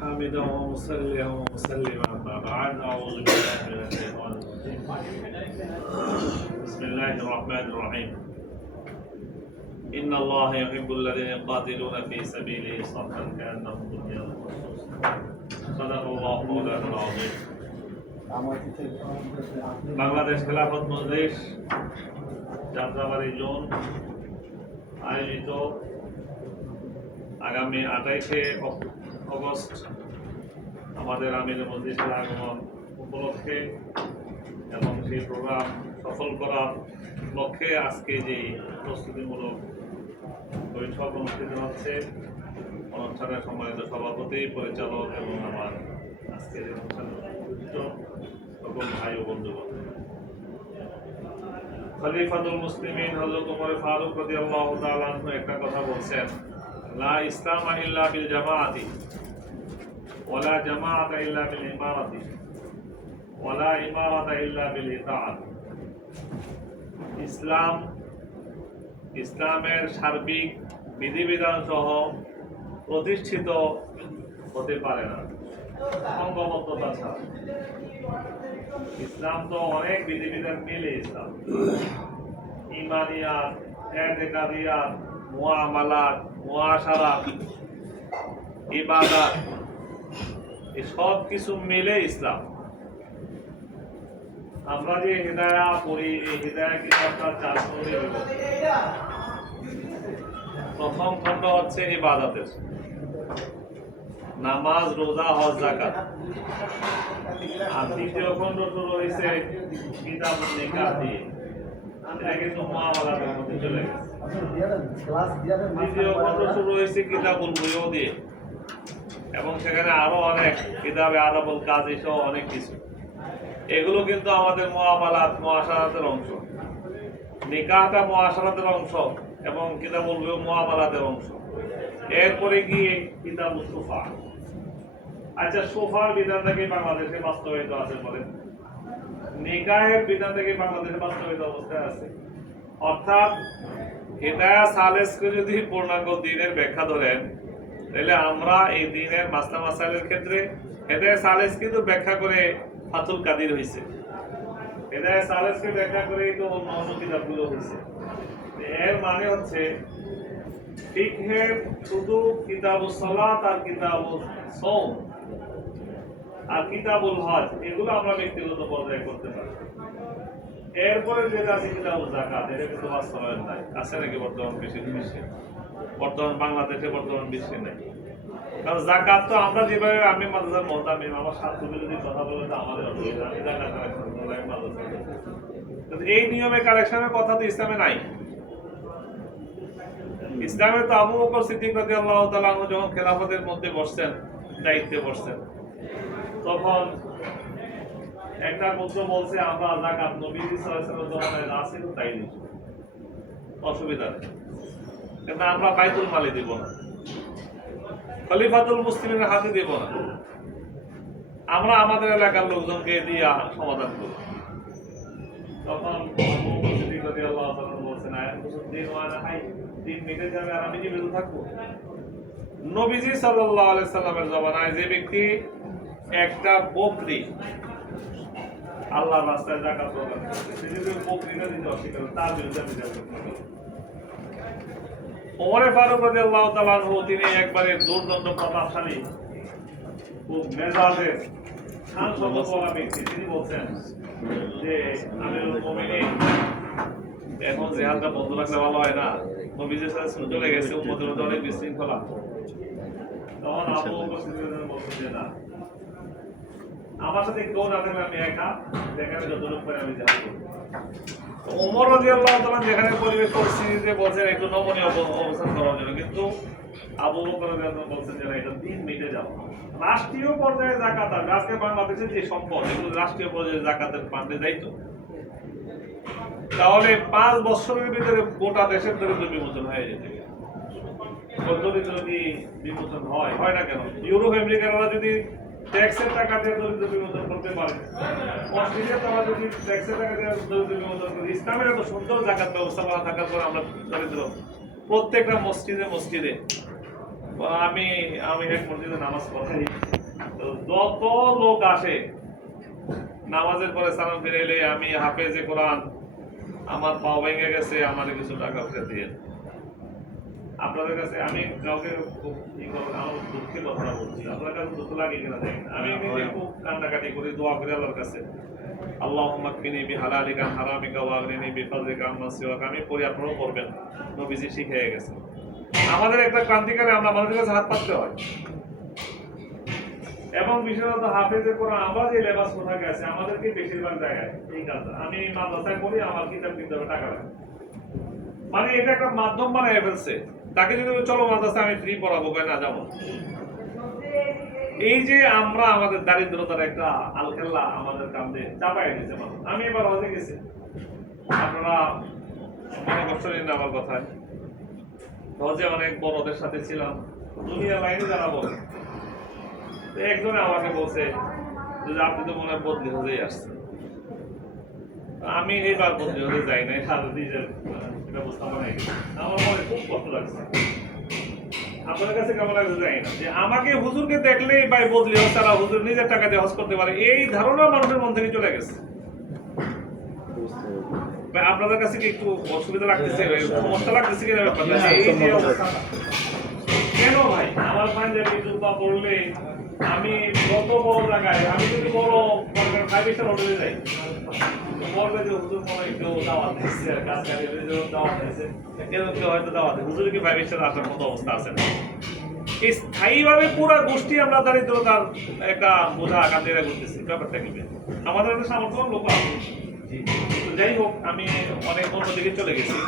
حامدا ومصليا ومسلما أما بعد أعوذ بالله من الشيطان الرجيم بسم الله الرحمن الرحيم إن الله يحب الذين يقاتلون في سبيله صفا كأنهم بنيان مرصوص صدق الله مولانا العظيم Bangladesh Khelafat Majlis Jatrabari zone আয়োজিত আগামী 28 August আমাদের আমির মজলিসের আগমন উপলক্ষে এবং সেই প্রোগ্রাম সফল করার লক্ষ্যে আজকে যে প্রস্তুতিমূলক বৈঠক অনুষ্ঠিত হচ্ছে, অনুষ্ঠানের সম্মানিত সভাপতি, পরিচালক এবং আমার আজকের সকল ভাই ও বন্ধুগণ, খলিফাতুল মুসলিমিন হযরত ওমর ফারুক রাদিয়াল্লাহু তাআলা আনহু একটা কথা বলছেন, লা ইসলামা ইল্লা বিল জামাআতি ওয়ালা জামাআতা ইল্লা বিল ইমারাতি ওয়ালা ইমারাতা ইল্লা বিল ইতাআত। ইসলামের সার্বিক বিধিবিধান সহ প্রতিষ্ঠিত হতে পারে না সঙ্গবদ্ধতা ছাড়া। ইসলাম তো অনেক বিধিবিধান মিলে ইসলাম, ইমানিয়াত, এতেকাদিয়াত, মুআমালাত, মুআশারাত, ইবাদত, এই সব কিছু মিলে ইসলাম। আমরা যে হিদায়া পড়ি, এই হিদায়া কিতাবটা 4 খণ্ডে বিভক্ত। প্রথম খণ্ড হচ্ছে ইবাদতের, নামাজ, রোজা, হজ, যাকাত। আর দ্বিতীয় খণ্ড শুরু হয়েছে কিতাবুন নিকাহ দিয়ে, এটা কিন্তু মুআমালাতের মধ্যে চলে গেছে। তৃতীয় খণ্ড শুরু হয়েছে কিতাবুল বুয়ু দিয়ে, এবং সেখানে আরো অনেক কিতাবে আদাবুল কাজী সহ অনেক কিছু। এগুলো কিন্তু আমাদের মুআমালাত, মুআশারাতের অংশ। নিকাহটা মুআশারাতের অংশ এবং কিতাবুল বুয়ু মুআমালাতের অংশ। এরপরে গিয়ে কিতাবুল সুফা। আচ্ছা, সুফার বিধান থেকে বাংলাদেশে বাস্তবায়িত আছে বলেন? নিকাহের বিধান থেকে বাংলাদেশে বাস্তবায়িত অবস্থায় আছে। অর্থাৎ হিদায়া সালেসকে যদি পূর্ণাঙ্গ দ্বীনের ব্যাখ্যা ধরেন, তাহলে আমরা এই দ্বীনের মাসলা মাসাইলের ক্ষেত্রে হিদায়া সালেস কিন্তু ব্যাখ্যা করে ফাতুল কাদির হয়েছে। হিদায়া সালেসকে ব্যাখ্যা করেই তো অন্য কিতাবগুলো হয়েছে। এর মানে হচ্ছে ফিকহের শুধু কিতাবুস সালাত আর কিতাবুস সাওম আর কিতাবুল হজ, এগুলো আমরা ব্যক্তিগত পর্যায়ে করতে পারি। এরপরে যেটা আছে কিতাবুল যাকাত, এটা কিন্তু বাস্তবায়ন নাই। আছে নাকি বর্তমান বিশ্বে? বর্তমান বাংলাদেশে, বর্তমান বিশ্বে নাই। কারণ যাকাত তো আমরা যেভাবে, আমি মাদ্রাসার মুহতামিম, আমার ছাত্র বিরোধী কথা বলে তো আমাদের অসুবিধা, আমি যাকাত কালেকশন করলাম মাদ্রাসা। এই নিয়মে কালেকশনের কথা তো ইসলামে নাই। ইসলামে তো আবু বকর সিদ্দিক রাদিয়াল্লাহু তাআলা আনহু যখন খেলাফতের মধ্যে বসছেন, দায়িত্বে বসছেন, তখন একটা গোত্র বলছে আমরা যাকাত নবী সাল্লাল্লাহু আলাইহি ওয়াসাল্লামের যা ছিল তাই দিই, অসুবিধা নেই, কিন্তু আমরা বাইতুল মালে দিব না, খলিফাতুল মুসলিমের হাতে দিব না, আমরা আমাদের এলাকার লোকজনকে দিয়ে সমাধান করব। তখন আবু বকর সিদ্দিক রাদিয়াল্লাহু তাআলা বলছেন, দিন ওয়ানা হাই, দিন মিটে যাবে আর আমি জীবিত থাকবো। নবীজি সাল্লাল্লাহু আলাইহি সাল্লামের জমানায় যে ব্যক্তি একটা বকরি আল্লাহর রাস্তায় যাকাত প্রদান করবে, সে যদি বকরিটা দিতে অস্বীকার করে, তার বিরুদ্ধে বিচার করতে হবে। ওমর ফারুক রাদিয়াল্লাহু তাআলা আনহু, তিনি একবারে দুর্দণ্ড প্রতাপশালী, খুব মেজাজের শান্তভাবনা ব্যক্তি। তিনি বলছেন যে আমিরুল মুমিনিন, এখন জিহাদটা বন্ধ রাখলে ভালো হয় না, নবীজির সাথে চলে গেছে, উম্মতের মধ্যে অনেক বিশৃঙ্খলা। তখন আবু বকর সিদ্দিক বলছেন যে না, আমার সাথে কেউ না থাকলে আমি একা, যেখানে যতটুকু পারি আমি জিহাদ করব। ওমর রাদিয়াল্লাহু তাআলা যেখানে পরিবেশ পরিস্থিতিতে বলছেন একটু নমনীয় অবস্থান করার জন্য, কিন্তু আবু বকর রাদিয়াল্লাহু তাআলা বলছেন যে এটা দিন মিটে যাও। রাষ্ট্রীয় পর্যায়ে যাকাত, আজকে বাংলাদেশের যে সম্পদ, এগুলো রাষ্ট্রীয় পর্যায়ে যাকাতের ফান্ডে যাইতো, তাহলে 5 বছরের ভিতরে গোটা দেশের দরিদ্র বিমোচন হয়ে যেতে। দরিদ্র যদি বিমোচন হয় না কেন? ইউরোপ আমেরিকানরা যদি ট্যাক্সের টাকা দিয়ে দরিদ্র বিমোচন করতে পারে, অস্ট্রেলিয়া তারা যদি ট্যাক্সের টাকা দিয়ে দরিদ্র বিমোচন করে, ইসলামের এত সুন্দর যাকাত ব্যবস্থা করা থাকার পর আমরা দরিদ্র, প্রত্যেকটা মসজিদে আমি আমি এক মসজিদে নামাজ পড়াই, তো যত লোক আসে নামাজের পরে সালাম ফিরে এলে আমি হাফেজে কোরআন, আমার পা ভেঙে গেছে, আমাদের কিছু টাকা ফেরত দিয়ে। আপনাদের কাছে আমি কাউকে খুব আমার দুঃখের কথা বলছি, আপনার কাছে দুঃখ লাগে কিনা দেখেন। আমি নিজে খুব কান্নাকাটি করি, দোয়া করি আল্লাহর কাছে, আল্লাহুম্মা কফিনি বিহালালিকা আন হারামিকা ওয়া আগনিনি বিফাদলিকা আম্মান সিওয়াক। আমি পড়ি, আপনারাও পড়বেন, নবীজি শিখিয়ে গেছে। আমাদের একটা ক্রান্তিকালে আমরা মানুষের কাছে হাত পাততে হয়, এবং বিশেষত হাফেজে কোরআন আমরা যে লেবাস পোশাকে আছে আমাদেরকে বেশিরভাগ জায়গায় এই কাজটা। আমি মাদ্রাসায় পড়ি, আমার কিতাব কিনতে হবে, টাকা লাগে, মানে এটা একটা মাধ্যম বানায় ফেলছে। তাকে যদি চলো মাদ্রাসায় আমি ফ্রি পড়াবো, না যাবো। এই যে আমরা আমাদের দারিদ্রতার একটা আলখেল্লা আমাদের কাঁধে চাপাই দিয়েছে মানুষ। আমি এবার হজে গেছি, আপনারা মনে কষ্ট নেন না আমার কথায়। হজে অনেক বড়দের সাথে ছিলাম, দুনিয়া লাইনে যারা বলে, একজনে আমাকে বলছে যে আপনি তো মনে হয় বদলি হতেই আসছেন। আমি এইবার বদলি হতে যাই নাই, নিজের ব্যবস্থা বানাই। আমার মনে খুব কষ্ট লাগছে। আপনাদের কাছে কেমন লাগছে জানি না, যে আমাকে হুজুরকে দেখলেই ভাই বদলি হচ্ছে, তারা হুজুর নিজের টাকা দিয়ে হজ করতে পারে, এই ধারণা মানুষের মন থেকে চলে গেছে। আপনাদের কাছে কি একটু অসুবিধা লাগতেছে, সমস্যা লাগতেছে কিনা ব্যাপারটা? এই যে অবস্থাটা কেন ভাই, আমার পাঞ্জাবি জুব্বা পড়লে আমি কত বড় জায়গায়, আমি যদি বড় 5 স্টার হোটেলে যাই, বলবে যে হুজুর মনে হয় কেউ দাওয়াত দিচ্ছে, আর কাজকারী দাওয়াত দিচ্ছে, কেউ কেউ হয়তো দাওয়াত দেয়, হুজুর কি 5 স্টার আসার মতো অবস্থা আছে না? এই স্থায়ীভাবে পুরো গোষ্ঠী আমরা দারিদ্রতার একটা বোঝা কান্দিরা করতেছি। ব্যাপারটা কি, আমাদের একটা সামর্থ্য লোক আছে। যাই হোক, আমি অনেক অন্যদিকে চলে গেছি।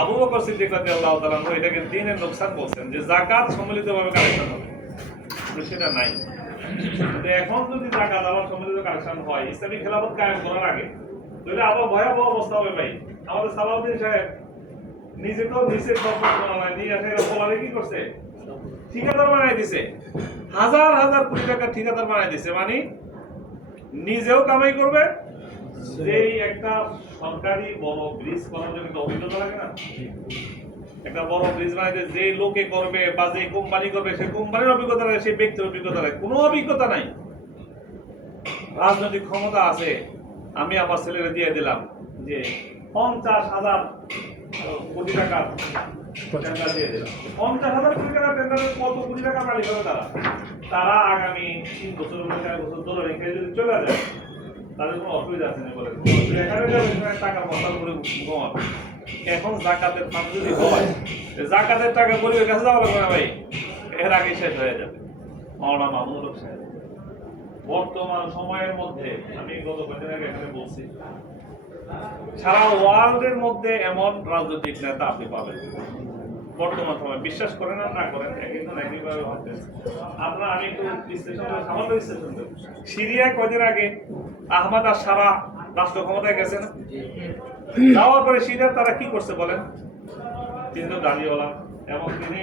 আবু বকর সিদ্দিক রাদিয়াল্লাহু তাআলা এটাকে দ্বীনের নোকসান বলছেন, যে যাকাত সম্মিলিতভাবে কালেকশন হবে, সেটা নাই। এখন যদি যাকাত আবার সম্মিলিত কালেকশন হয় ইসলামী খেলাফত কায়েম করার আগে, তাহলে আবার ভয়াবহ অবস্থা হবে ভাই। আমাদের সালাউদ্দিন সাহেব নিজে তো নিচের নিয়ে আসে বলারে কি করছে, ঠিকাদার বানাই দিছে, হাজার হাজার কোটি টাকা ঠিকাদার বানাই দিছে। মানে নিজেও কামাই করবে, যেই একটা সরকারি বড় ব্রিজ করার জন্য অভিজ্ঞতা লাগে না, একটা বড় ব্রিজ বানাইতে যে লোকে করবে বা যে কোম্পানি করবে, সেই কোম্পানির অভিজ্ঞতা লাগে, সেই ব্যক্তির অভিজ্ঞতা লাগে, কোনো অভিজ্ঞতা নাই। রাজনৈতিক ক্ষমতা আছে, আমি আমার ছেলেরে দিয়ে দিলাম যে 50,000 কোটি টাকা টেন্ডার দিয়ে দিলাম। 50,000 কোটি টাকা টেন্ডারে কত কোটি টাকা মালিক হবে তারা? তারা আগামী 3 বছর 4 বছর ধরে রেখে যদি চলে যায়, তাদের কোনো অসুবিধা আছে না বলে, এখানে টাকা মশাল করে ঘুমাবে। এখন জাকাতের ফান্ড যদি হয়, জাকাতের টাকা গরিবের কাছে যাওয়া লাগবে না ভাই, এর আগে শেষ হয়ে যাবে। মাওলানা মামুনুল হক সাহেব বর্তমান সময়ের মধ্যে, আমি গত কয়েকদিন আগে এখানে বলছি, সারা ওয়ার্ল্ডের মধ্যে এমন রাজনৈতিক নেতা আপনি পাবেন বর্তমান সময়, বিশ্বাস করেন আর না করেন, একজন একইভাবে ভাবতেছে। আপনারা আমি একটু বিশ্লেষণ করে, সামান্য বিশ্লেষণ করি। সিরিয়ায় কয়দিন আগে আহমদ আর সারা রাষ্ট্র ক্ষমতায় গেছেন, যাওয়ার পরে সিরিয়ার তারা কি করছে বলেন? তিনি তো দাঁড়িয়েওয়ালা, এবং তিনি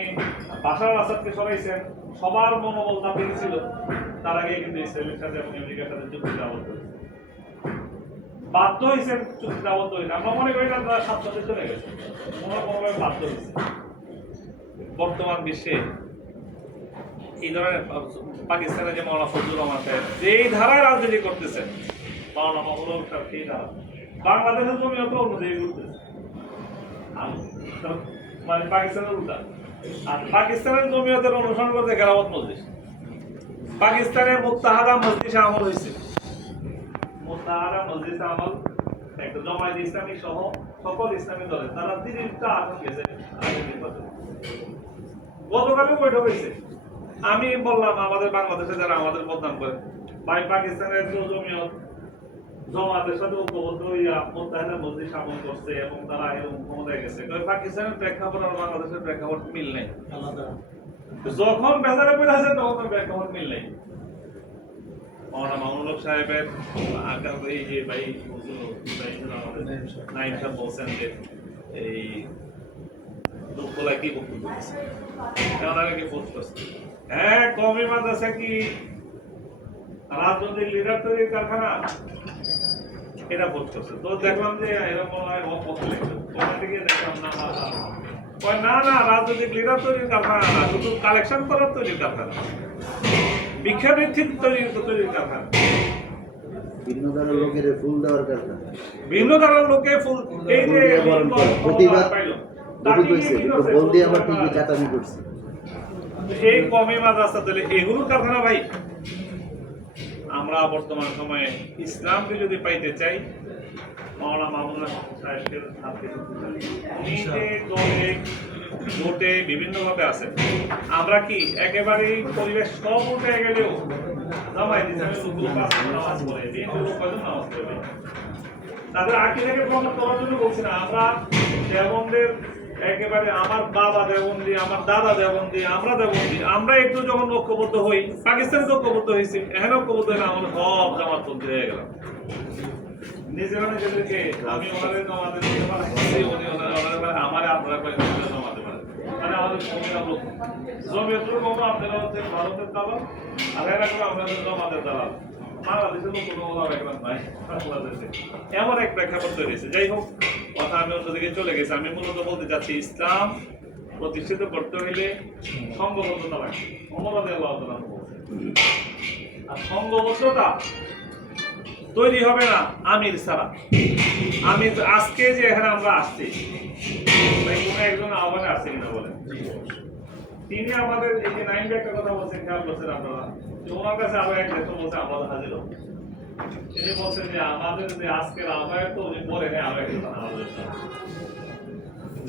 বাশার আসাদকে সরাইছেন, সবার মনোবল তাদের ছিল, তার আগে কিন্তু ইসরায়েলের সাথে এবং আমেরিকার সাথে চুক্তিতে আবদ্ধ হয়েছে, বাধ্য হয়েছেন, চুক্তিতে আবদ্ধ হয়েছে। আমরা মনে করি না তারা স্বার্থে চলে গেছে, কোনোভাবে বাধ্য হয়েছে। বর্তমান বিশ্বে এই ধরনের পাকিস্তানের যে মাওলানা ফজলুর রহমান সাহেব যেই ধারায় রাজনীতি করতেছেন, মাওলানা মামুনুল হক সাহেব সেই ধারা, বাংলাদেশের জমিয়ত অনুযায়ী করতেছে, মানে পাকিস্তানের উল্টা। আর পাকিস্তানের জমিয়তের অনুসরণ করতে খেলাফত মজলিস, পাকিস্তানের মুত্তাহাদা মজলিস আমল হয়েছে, মুত্তাহাদা মজলিস আমল একটা জামায়াত ইসলামী সহ সকল ইসলামী দলের তারা 30টা আসন গেছে আগে নির্বাচনে। গতকালও বৈঠক হয়েছে। আমি বললাম আমাদের বাংলাদেশে যারা আমাদের বদনাম করে, ভাই পাকিস্তানের জমিয়ত জামাতের সাথে ঐক্যবদ্ধ হইয়া মুত্তাহিদা মজলিস আমল করছে এবং তারা এরকম ক্ষমতায় গেছে। তবে পাকিস্তানের প্রেক্ষাপট আর বাংলাদেশের প্রেক্ষাপট মিল নেই, যখন বেজারে পড়ে আছে তখন প্রেক্ষাপট মিল নেই। মাওলানা মামুনুল হক সাহেবের এই যে ভাই নাইম সাহেব বলছেন যে এই দুঃখলায় কি বক্তব্য দিচ্ছে, ওনারা কি পোস্ট করছে, হ্যাঁ কওমি মাদ্রাসা কি রাজনৈতিক লিডার তৈরির কারখানা, এটা পোস্ট করছে। তো দেখলাম যে এরকম মনে হয় পথে লিখছে, ওখান থেকে দেখলাম না কয় না না, রাজনৈতিক লিডার তৈরির কারখানা না, শুধু কালেকশন করার তৈরির কারখানা, ভিক্ষাবৃত্তির তৈরির কারখানা, ভিন্ন ধারার লোকের ফুল দেওয়ার কারখানা, ভিন্ন ধারার লোকে ফুল। এই যে প্রতিবাদ বন্দি আবার ঠিকই চাটামি করছে, এই কমে মাদ্রাসা দিলে এগুলো কারখানা ভাই। আমরা বর্তমান সময়ে ইসলামকে যদি পাইতে চাই, মাওলানা মামুন সাহেবের হাত থেকে উনি যে দলে ভোটে বিভিন্নভাবে আছেন, আমরা কি একেবারেই পরিবেশ সব উঠে গেলেও জামায়াত ইসলামের লোকগুলো নামাজ পড়ে, বিএনপির লোক কয়জন নামাজ পড়বে? তাদের আকীদাকে প্রমাণ করার জন্য বলছি না। আমরা দেওবন্দের একেবারে আমার বাবা দেওবন্দি, আমার দাদা দেওবন্দি, আমরা দেওবন্দি, আমরা একটু যখন ঐক্যবদ্ধ হই, পাকিস্তানে তো ঐক্যবদ্ধ হয়েছি, এখানে ঐক্যবদ্ধ হয়ে আমরা সব জামাত পন্থী হয়ে গেলাম। নিজেরা নিজেদেরকে আমি ওনাদের জমাতে দিতে পারছি, উনি ওনাদের আমার আপনারা কয়েকজন জমাতে পারেন, মানে আমাদের সংবিধান লোক জমিয়তুল বাবা আপনারা হচ্ছে ভারতের দালাল, আর এরা করে আপনাদের জমাতের দালাল। বাংলাদেশের লোক কোনো ওলার একবার নাই, বাংলাদেশে এমন এক প্রেক্ষাপট তৈরি হয়েছে। যাই হোক, কথা আমি অন্যদিকে চলে গেছি। আমি মূলত বলতে চাচ্ছি, ইসলাম প্রতিষ্ঠিত করতে হইলে সংঘবদ্ধতা লাগে। ওমর রাদিয়াল্লাহু তাআলা বলেছেন, আর সংঘবদ্ধতা তৈরি হবে না আমির ছাড়া। আমি আজকে যে এখানে আমরা আসছি, কোনো একজন আহ্বানে আসছে কিনা বলেন? তিনি আমাদের এই যে নাইন একটা কথা বলছেন, খেয়াল করছেন আপনারা, যে ওনার কাছে আবার এক নেতা বলছে আমরা হাজির হব। তিনি বলছেন যে আমাদের যে আজকের আহ্বায়ক, তো উনি বলেন আমরা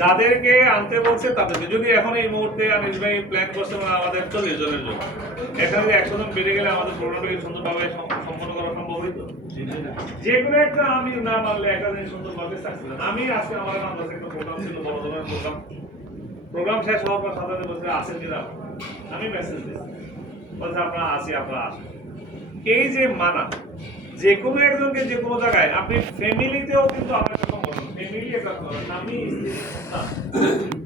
যাদেরকে আনতে বলছে তাদেরকে, যদি এখন এই মুহূর্তে আনিস ভাই প্ল্যান করছে আমাদের 40 জনের জন্য, এখানে 100 জন বেড়ে গেলে আমাদের প্রোগ্রামটাকে সুন্দরভাবে সম্পন্ন করা সম্ভব হইতো। যে কোনো একটা আমি না মানলে একটা জিনিস সুন্দরভাবে সাকসেস। আমি আজকে আমার মাদ্রাসায় একটা প্রোগ্রাম ছিল, বড় ধরনের প্রোগ্রাম শেষ হওয়ার পর সাথে বলছে আসেন কিনা, আমি মেসেজ দিয়েছি, বলছে আপনারা আসি, আপনারা আসেন। এই যে মানা, যে কোনো একজনকে যে কোনো জায়গায়, আপনি ফ্যামিলিতেও কিন্তু আমরা একটা সংগঠন, ফ্যামিলি একটা সংগঠন, স্বামী স্ত্রী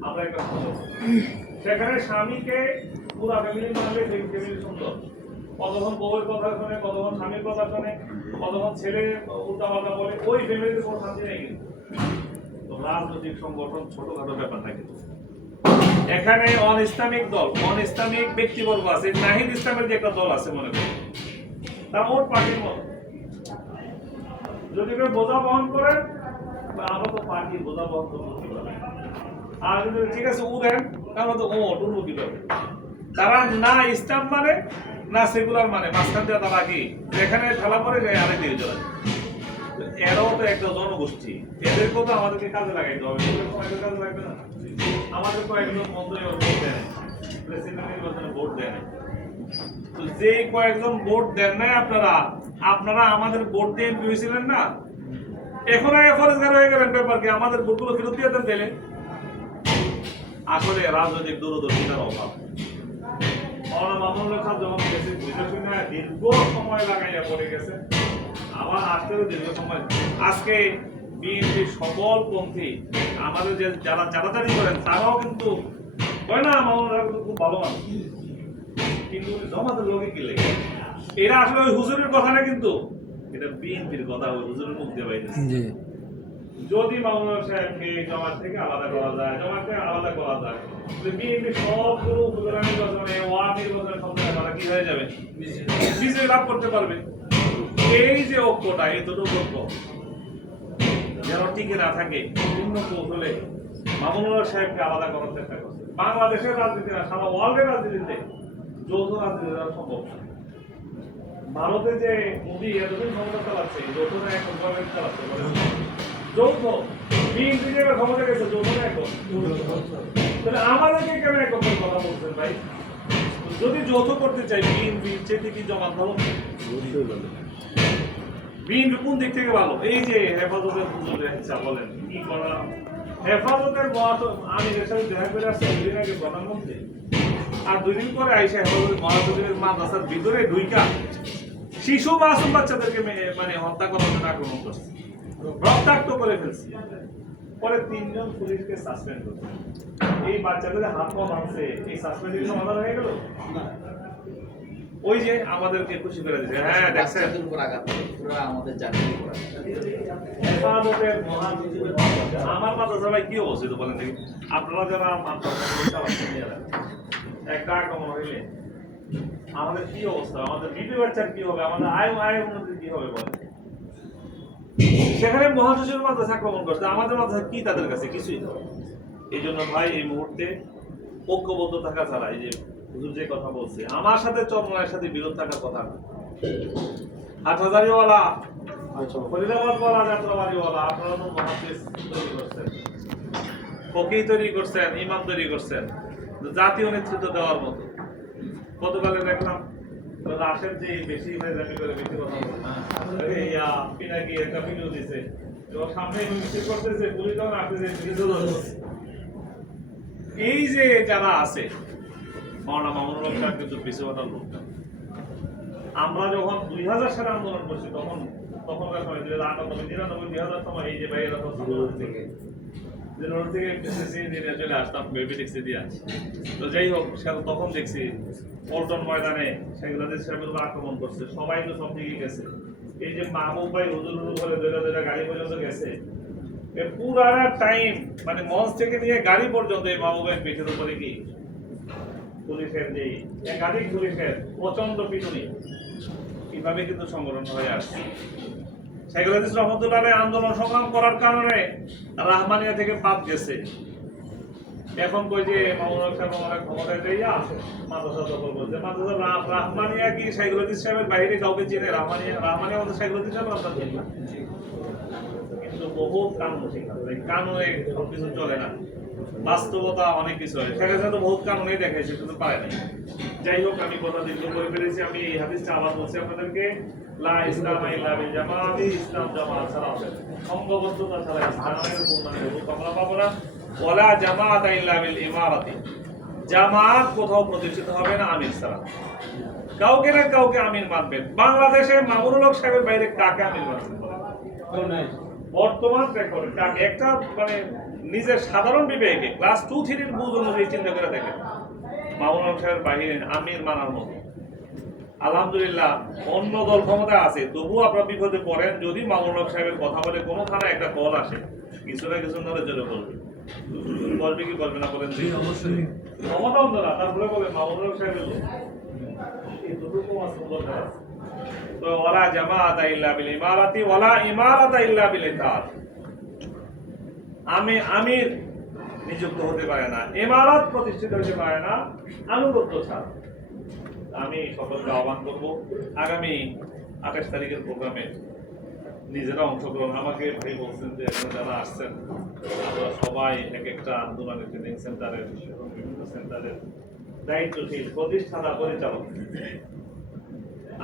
আমরা একটা সংগঠন, সেখানে স্বামীকে পুরা ফ্যামিলি মানলে সেই ফ্যামিলি সুন্দর। কতক্ষণ বউয়ের কথা শোনে, কতক্ষণ স্বামীর কথা শোনে, কতক্ষণ ছেলে উল্টাপাল্টা বলে, ওই ফ্যামিলিতে কোনো শান্তি নেই। কিন্তু তো রাজনৈতিক সংগঠন ছোটখাটো ব্যাপার না, কিন্তু এখানে অন ইসলামিক দল, অন ইসলামিক ব্যক্তিবর্গ আছে। নাহিদ ইসলামের যে একটা দল আছে মনে করি, তার ওর পার্টির মতো যদি কেউ বোঝা বহন করেন, আমরা তো পার্টি বোঝা বহন করতে পারি। আর যদি ঠিক আছে ও দেন, তাহলে তো ও টুনু কি পাবে। তারা না ইসলাম মানে না সেকুলার মানে, মাঝখান দিয়ে তারা কি যেখানে ঠেলা পড়ে যায় আরেক দিকে চলে। এরাও তো একটা জনগোষ্ঠী, এদেরকেও তো আমাদেরকে কাজে লাগাইতে হবে। কাজে লাগবে না, আমাদের কয়েকজন মন্ত্রী ভোট দেয়, প্রেসিডেন্ট নির্বাচনে ভোট দেয়। তো যে কয়েকজন ভোট দেন নাই আপনারা আমাদের ভোট দিয়ে এমপি হয়েছিলেন না, এখন ফরেজগার হয়ে গেলেন। ব্যাপার কি, আমাদের ভোটগুলো ফেরত দিয়ে দেন দিলে। আসলে রাজনৈতিক দূরদর্শিতার অভাব। মামুনুল সাহেব যখন গেছে দীর্ঘ সময় লাগাইয়া পড়ে গেছে, আবার আসতেও দীর্ঘ সময়। আজকে বিএনপির সকল পন্থী আমাদের যে যারা চালাচালি করেন, তারাও কিন্তু কয় না মামুনুল সাহেব খুব ভালো মানুষ, কিন্তু জমাতের লোকে কি লেগে এরা আসলে ওই হুজুরের কথা না, কিন্তু এটা বিএনপির কথা, ওই হুজুরের মুখ দিয়ে বাইরে। যদি মামুনুল সাহেবকে জামাত থেকে আলাদা করা যায়, জামাত থেকে আলাদা করা যায়, বিএনপি সবগুলো উপজেলা নির্বাচনে, ওয়ার্ড নির্বাচনে সব জায়গায় কি হয়ে যাবে, বিজয় লাভ করতে পারবে। এই যে ঐক্যটা, এই দুটো ঐক্য যেন টিকে না থাকে, বিভিন্ন কৌশলে মামুনুল সাহেবকে আলাদা করার চেষ্টা করছে। বাংলাদেশের রাজনীতি না, সারা ওয়ার্ল্ডের রাজনীতিতে যৌথ রাজনীতি সম্ভব না। ভারতে যে মোদী এতদিন ক্ষমতা চালাচ্ছে, যৌথ না এখন গভর্নমেন্ট চালাচ্ছে, যৌথ। বিএনপি যে ক্ষমতা গেছে, যৌথ না এখন। তাহলে আমাদেরকে কেন একত্র কথা বলছেন ভাই? যদি যৌথ করতে চাই, বিএনপির চেয়ে কি জমা ভালো? বিএনপি কোন দিক থেকে ভালো? এই যে হেফাজতের হুজুরের ইচ্ছা বলেন কি করা, হেফাজতের আমিরের সাথে দেখা করে আসছে 2 দিন আগে প্রধানমন্ত্রী, আর 2 দিন পরে আইসা হেফাজতের মহাসচিবের মাদ্রাসার ভিতরে ঢুইকা শিশু মাসুম বাচ্চাদেরকে মানে হত্যা করার জন্য আক্রমণ করছে, রক্তাক্ত করে ফেলছে। পরে 3 জন পুলিশকে সাসপেন্ড করছে। এই বাচ্চাদের হাত পা ভাঙছে, এই সাসপেন্ডের সমাধান হয়ে গেল? ওই যে আমাদেরকে খুশি করে দিচ্ছে। হ্যাঁ দেখছেন, বাচ্চাদের উপর আঘাত করে, পুরো আমাদের জাতির উপর আঘাত করে। ইবাদতের মহান কিছু আমার মাদ্রাসা ভাই কি অবস্থিত বলেন দেখি, আপনারা যারা একটা আক্রমণ হইলে আমাদের কি অবস্থা, আমাদের বিপি বাচ্চার কি হবে, আমাদের আয় উন্নতি কি হবে বলেন। সেখানে মহাসচিব মাদ্রাসা আক্রমণ করছে, আমাদের মাদ্রাসা কি তাদের কাছে কিছুই না। এই জন্য ভাই এই মুহূর্তে ঐক্যবদ্ধ থাকা ছাড়া, এই যে হুজুর যে কথা বলছে, আমার সাথে চরমনায়ের সাথে বিরোধ থাকার কথা না। হাটহাজারিওয়ালা, ফরিদাবাদওয়ালা, যাত্রাবাড়িওয়ালা, আপনারা তো মহাদেশ তৈরি করছেন, ফকিহ তৈরি করছেন, ইমাম তৈরি করছেন, জাতীয় নেতৃত্ব দেওয়ার মতো। গতকালে দেখলাম রাশেদ যে বেশি মেজামি করে বেশি কথা বলে, ইয়া পিনাকি একটা ভিডিও দিছে, এবং সামনে মিছিল করতেছে, পুলিশ যখন আসতেছে এই যে যারা আছে, মাওলানা মামুনুল হক সাহেব কিন্তু পিছু হটার লোক না। আমরা যখন 2000 সালে আন্দোলন করছি তখনকার সময় 2098-99-2000 সময় এই যে বাইরে থেকে যে রোড থেকে দিয়ে চলে আসতাম বেবিটিক্সে দিয়ে আসি। তো যাই হোক, তখন দেখছি পল্টন ময়দানে সেগুলোতে সাহেবের উপর আক্রমণ করছে, সবাই তো সব দিকে গেছে। এই যে মাহবুব ভাই হুজুর করে দৈরা গাড়ি পর্যন্ত গেছে, পুরা টাইম মানে মঞ্চ থেকে নিয়ে গাড়ি পর্যন্ত এই মাহবুব ভাইয়ের পিঠের উপরে কি পুলিশের যে একাধিক পুলিশের প্রচন্ড পিটুনি, কিভাবে কিন্তু সংগঠন হয়ে আসছে। শাইখুল হাদিস রহমতুল্লাহ আন্দোলন সংগ্রাম করার কারণে রাহমানিয়া থেকে বাদ গেছে। এখন কই যে মামুনুল সাহেব অনেক ক্ষমতায় যাইয়া মাদ্রাসা দখল করছে। মাদ্রাসা রাহমানিয়া কি শাইখুল হাদিস সাহেবের বাইরে কাউকে চিনে? রাহমানিয়া আমাদের শাইখুল হাদিস সাহেব আমরা চিনি না, কিন্তু বহু কানুন শিখাচ্ছে, কানুনে সবকিছু চলে না, বাস্তবতা অনেক কিছু হয়। সেখানে তো বহুত কানুনেই দেখাইছে, কিন্তু পারে নাই। যাই হোক, আমি কথা দীর্ঘ করে ফেলেছি। আমি এই হাদিসটা আবার বলছি আপনাদেরকে, লা ইসলামা ইল্লা বিল জামাআতি, ইসলাম জামাত ছাড়া হবে না, সংঘবদ্ধতা ছাড়া ইসলামের পূর্ণাঙ্গ রূপ আমরা পাবো না। ওয়ালা জামাআতা ইল্লা বিল ইমারাতি, জামাত কোথাও প্রতিষ্ঠিত হবে না আমির ছাড়া। কাউকে না কাউকে আমির মানবেন। বাংলাদেশে মামুনুল হক সাহেবের বাইরে কাকে আমির মানবেন বর্তমান রেকর্ড? কাকে? একটা মানে নিজের সাধারণ বিবেকে ক্লাস 2-3 বুঝ অনুযায়ী চিন্তা করে দেখেন, মামুনুল হক সাহেবের বাইরে আমির মানার মতো। আলহামদুলিল্লাহ অন্য দল ক্ষমতা আছে, তবুও আপনারা বিপদে পড়েন যদি মামুনুল হক সাহেবের কথা বলে কোনো থানায় একটা কল আসে, কিছু না কিছু নলেজ জন্য বলবে, বলবে কি বলবে না বলেন? অবশ্যই ক্ষমতা অন্য না, তারপরে বলে মামুনুল হক সাহেবের লোক। এতটুকু আছে। তো ওয়ালা জামাআতা ইল্লা বিল ইমারাতি ওয়ালা ইমারাতা ইল্লা বিল ইতাআত, আমির নিযুক্ত হতে পারে না, ইমারত প্রতিষ্ঠিত হতে পারে না আনুগত্য ছাড়া। আমি সকলকে আহ্বান করব আগামী 28 তারিখের প্রোগ্রামে নিজেরা অংশগ্রহণ। আমাকে ভাই বলছেন যে যারা আসছেন আমরা সবাই এক একটা আন্দোলনের ট্রেনিং সেন্টারের বিভিন্ন সেন্টারের দায়িত্বশীল প্রতিষ্ঠাতা পরিচালক,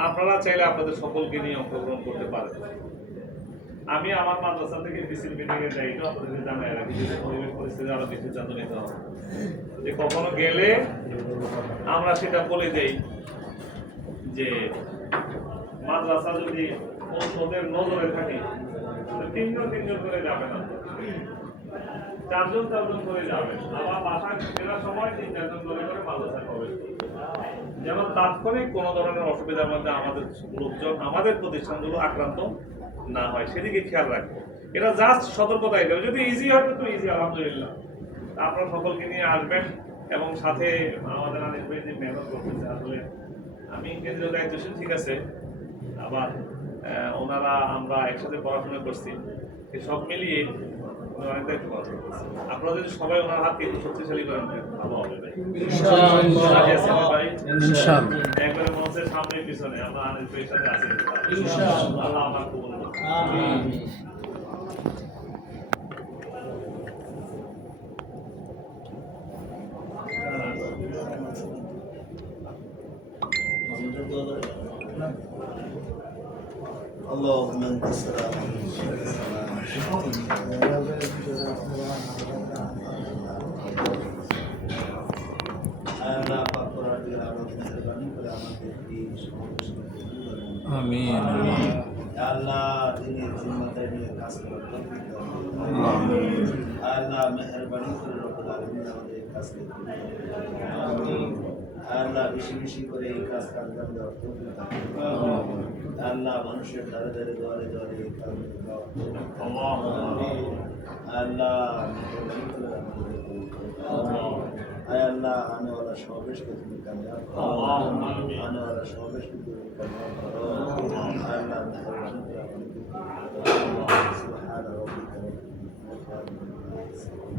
আপনারা চাইলে আপনাদের সকলকে নিয়ে অংশগ্রহণ করতে পারেন। আমি আমার মাদ্রাসা থেকে বিসির মিটিং এর দায়িত্ব আপনাদের জানাই রাখি, যে পরিবেশ পরিস্থিতি আরো বেশি যত্ন নিতে হবে, যে কখনো গেলে আমরা সেটা বলে দেই যে মাদ্রাসা যদি ওদের নজরে থাকে, 3জন করে যাবে না, 4জন করে যাবে। আবার বাসা ফেরার সময় 3-4জন করে মাদ্রাসা হবে, যেমন তাৎক্ষণিক কোনো ধরনের অসুবিধার মধ্যে আমাদের লোকজন আমাদের প্রতিষ্ঠানগুলো আক্রান্ত না হয়, সেদিকে খেয়াল রাখবো। এটা জাস্ট সতর্কতা। এটা যদি ইজি হয় তো ইজি, আলহামদুলিল্লাহ। আপনারা সকলকে নিয়ে আসবেন এবং সাথে আমাদের আনিস ভাই যে মেহনত করতেছে, আসলে আমি কেন্দ্রীয় দায়িত্বশীল ঠিক আছে, আবার ওনারা আমরা একসাথে পড়াশোনা করছি, সব মিলিয়ে অনেক দায়িত্ব পালন করতেছে। আপনারা যদি সবাই ওনার হাতকে একটু শক্তিশালী করেন ভালো হবে ভাই, একবারে মঞ্চের সামনে পিছনে আমরা আনিস ভাইয়ের সাথে আছি, আল্লাহ আমার কবুল করুন। اللهم انت السلام আমিন। আল্লাহ দিনের জিম্মাদারি নিয়ে কাজ করতে আল্লাহ মেহেরবানি করে রব্বুল আলামিন আমাদের কাজ করতে আল্লাহ বেশি বেশি করে এই কাজ কাজগাম দেওয়ার তৌফিক দান করুন। আল্লাহ মানুষের দ্বারে দ্বারে দোয়ারে দোয়ারে এই কাজ দেওয়ার তৌফিক দান করুন। আল্লাহ আয় আল্লাহ आने वाला शोबेश को तुम कामयाब करो, आने वाला शोबेश को तुम कामयाब करो। अल्लाह मेहरबानी करो। सुभान रब्बिका रब्बिल इज्जति अम्मा यसिफून।